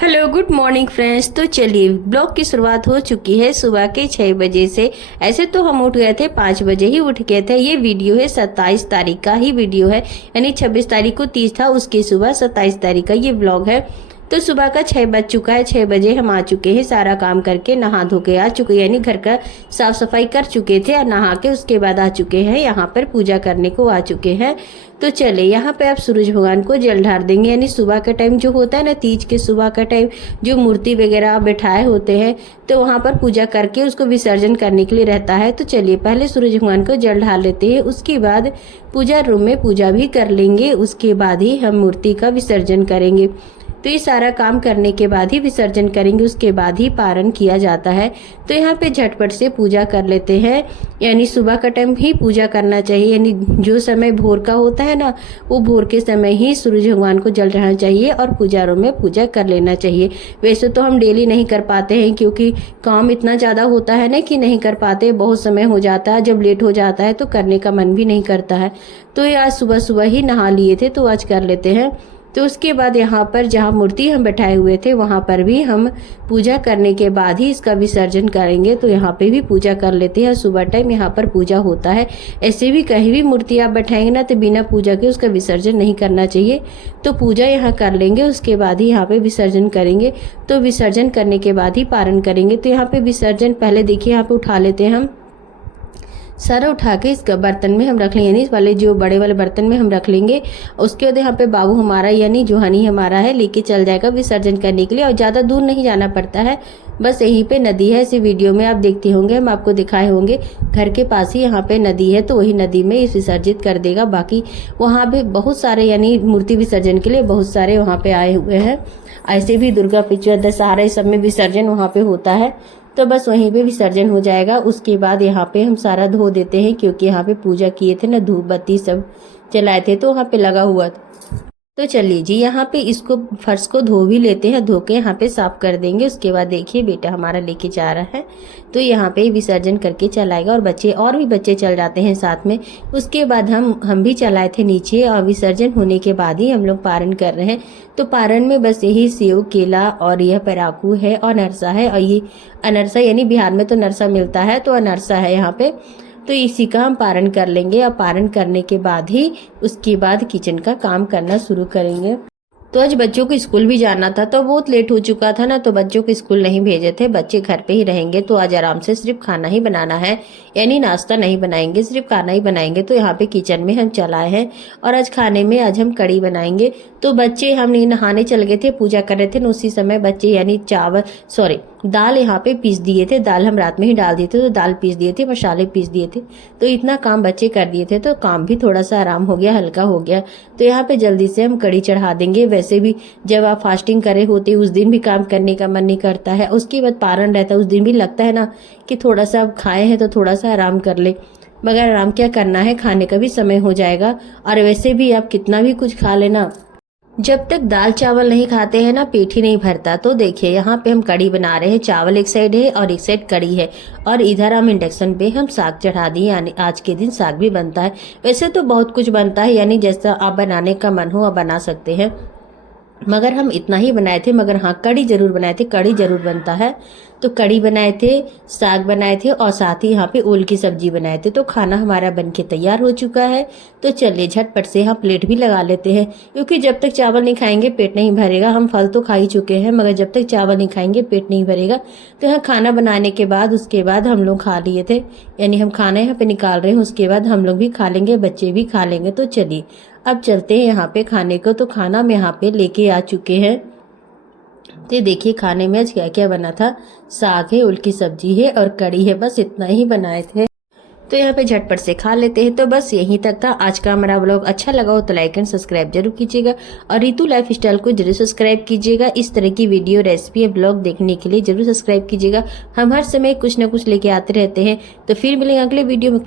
Hello good morning friends. तो चलिए blog की शुरुआत हो चुकी है सुबह के 6 बजे से। ऐसे तो हम उठ गए थे 5 बजे ही उठ गए थे। ये वीडियो है 27 तारीख का ही वीडियो है, यानी 26 तारीख को तीज था, उसकी सुबह 27 तारीख का ये ब्लॉग है। तो सुबह का 6 बज चुका है। 6 बजे हम आ चुके हैं, सारा काम करके नहा धो के आ चुके, यानी घर का साफ सफाई कर चुके थे और नहा के उसके बाद आ चुके हैं, यहाँ पर पूजा करने को आ चुके हैं। तो चले यहाँ पे आप सूरज भगवान को जल ढार देंगे, यानी सुबह का टाइम जो होता है ना, तीज के सुबह का टाइम जो मूर्ति वगैरह बैठाए होते हैं तो वहाँ पर पूजा करके उसको विसर्जन करने के लिए रहता है। तो चलिए पहले सूरज भगवान को जल ढार लेते हैं, उसके बाद पूजा रूम में पूजा भी कर लेंगे, उसके बाद ही हम मूर्ति का विसर्जन करेंगे। तो ये सारा काम करने के बाद ही विसर्जन करेंगे, उसके बाद ही पारण किया जाता है। तो यहाँ पे झटपट से पूजा कर लेते हैं, यानी सुबह का टाइम ही पूजा करना चाहिए, यानी जो समय भोर का होता है ना, वो भोर के समय ही सूरज भगवान को जल चढ़ाना चाहिए और पूजा रूम में पूजा कर लेना चाहिए। वैसे तो हम डेली नहीं कर पाते हैं, क्योंकि काम इतना ज़्यादा होता है ना कि नहीं कर पाते, बहुत समय हो जाता है, जब लेट हो जाता है तो करने का मन भी नहीं करता है। तो ये आज सुबह सुबह ही नहा लिए थे, तो आज कर लेते हैं। तो उसके बाद यहाँ पर जहाँ मूर्ति हम बैठाए हुए थे वहाँ पर भी हम पूजा करने के बाद ही इसका विसर्जन करेंगे। तो यहाँ पे भी पूजा कर लेते हैं, सुबह टाइम यहाँ पर पूजा होता है। ऐसे भी कहीं भी मूर्ति आप बैठाएंगे ना तो बिना पूजा के उसका विसर्जन नहीं करना चाहिए। तो पूजा यहाँ कर लेंगे, उसके बाद ही यहाँ पे विसर्जन करेंगे। तो विसर्जन करने के बाद ही पारण करेंगे। तो यहाँ पे विसर्जन पहले देखिए यहाँ पे उठा लेते हैं, हम सारा उठा के इस बर्तन में हम रख लेंगे, यानी इस वाले जो बड़े वाले बर्तन में हम रख लेंगे। उसके बाद यहाँ पे बाबू हमारा यानी जो हनी हमारा है लेके चल जाएगा विसर्जन करने के लिए, और ज़्यादा दूर नहीं जाना पड़ता है, बस यहीं पे नदी है। इसी वीडियो में आप देखते होंगे, हम आपको दिखाए होंगे, घर के पास ही यहाँ पे नदी है, तो वही नदी में इस विसर्जित कर देगा। बाकी वहाँ पे बहुत सारे यानी मूर्ति विसर्जन के लिए बहुत सारे वहाँ पे आए हुए हैं। ऐसे भी दुर्गा पूजा, दशहरा, सब में विसर्जन वहाँ पे होता है, तो बस वहीं पे विसर्जन हो जाएगा। उसके बाद यहाँ पे हम सारा धो देते हैं, क्योंकि यहाँ पे पूजा किए थे ना, धूप बत्ती सब जलाए थे तो वहाँ पे लगा हुआ था। तो चलिए जी यहाँ पे इसको फर्श को धो भी लेते हैं, धो के यहाँ पे साफ कर देंगे। उसके बाद देखिए बेटा हमारा लेके जा रहा है, तो यहाँ पे विसर्जन करके चलाएगा, और बच्चे और भी बच्चे चल जाते हैं साथ में। उसके बाद हम भी चलाए थे नीचे, और विसर्जन होने के बाद ही हम लोग पारण कर रहे हैं। तो पारण में बस यही सेव, केला और यह पराकू है और अनरसा है, और ये अनरसा यानी बिहार में तो नरसा मिलता है, तो अनरसा है यहाँ पे। तो इसी का हम पारण कर लेंगे, और पारण करने के बाद ही उसके बाद किचन का काम करना शुरू करेंगे। तो आज बच्चों को स्कूल भी जाना था, तो बहुत लेट हो चुका था ना, तो बच्चों को स्कूल नहीं भेजे थे, बच्चे घर पे ही रहेंगे। तो आज आराम से सिर्फ खाना ही बनाना है, यानी नाश्ता नहीं बनाएंगे, सिर्फ खाना ही बनाएंगे। तो यहाँ पे किचन में हम चलाए हैं, और आज खाने में आज हम कड़ी बनाएंगे। तो बच्चे हम नहाने चल गए थे, पूजा कर रहे थे, उसी समय बच्चे यानी दाल यहाँ पे पीस दिए थे, दाल हम रात में ही डाल दिए थे, तो दाल पीस दिए थे, मसाले पीस दिए थे। तो इतना काम बच्चे कर दिए थे, तो काम भी थोड़ा सा आराम हो गया, हल्का हो गया। तो यहाँ पे जल्दी से हम कड़ी चढ़ा देंगे। वैसे भी जब आप फास्टिंग करे होते उस दिन भी काम करने का मन नहीं करता है, उसके बाद पारण रहता है, उस दिन भी लगता है ना कि थोड़ा सा अब खाए हैं तो थोड़ा सा आराम कर ले, मगर आराम क्या करना है, खाने का भी समय हो जाएगा। और वैसे भी आप कितना भी कुछ खा लेना, जब तक दाल चावल नहीं खाते हैं ना, पेट ही नहीं भरता। तो देखिए यहाँ पे हम कड़ी बना रहे हैं, चावल एक साइड है और एक साइड कड़ी है, और इधर हम इंडक्शन पे हम साग चढ़ा दिए, यानी आज के दिन साग भी बनता है। वैसे तो बहुत कुछ बनता है, यानी जैसा आप बनाने का मन हो आप बना सकते हैं, मगर हम इतना ही बनाए थे। मगर हाँ, कड़ी जरूर बनाए थे, कड़ी जरूर बनता है। तो कड़ी बनाए थे, साग बनाए थे, और साथ ही यहाँ पे ओल की सब्जी बनाए थे। तो खाना हमारा बनके तैयार हो चुका है। तो चलिए झटपट से हम प्लेट भी लगा लेते हैं, क्योंकि जब तक चावल नहीं खाएंगे पेट नहीं भरेगा। हम फल तो खा ही चुके हैं, मगर जब तक चावल नहीं खाएंगे पेट नहीं भरेगा। तो यहाँ खाना बनाने के बाद उसके बाद हम लोग खा लिए थे, यानी हम खाना यहाँ पे निकाल रहे हैं, उसके बाद हम लोग भी खा लेंगे, बच्चे भी खा लेंगे। तो चलिए अब चलते हैं यहाँ पे खाने को। तो खाना हम यहाँ पे लेके आ चुके हैं। तो देखिए खाने में आज क्या क्या बना था, साग है, उल की सब्जी है और कड़ी है, बस इतना ही बनाए थे। तो यहाँ पे झटपट से खा लेते हैं। तो बस यहीं तक था आज का हमारा व्लॉग। अच्छा लगा हो तो लाइक एंड सब्सक्राइब जरूर कीजिएगा, और रितु लाइफ स्टाइल को जरूर सब्सक्राइब कीजिएगा। इस तरह की वीडियो, रेसिपी, व्लॉग देखने के लिए जरूर सब्सक्राइब कीजिएगा। हम हर समय कुछ न कुछ लेके आते रहते हैं। तो फिर मिलेंगे अगले वीडियो में।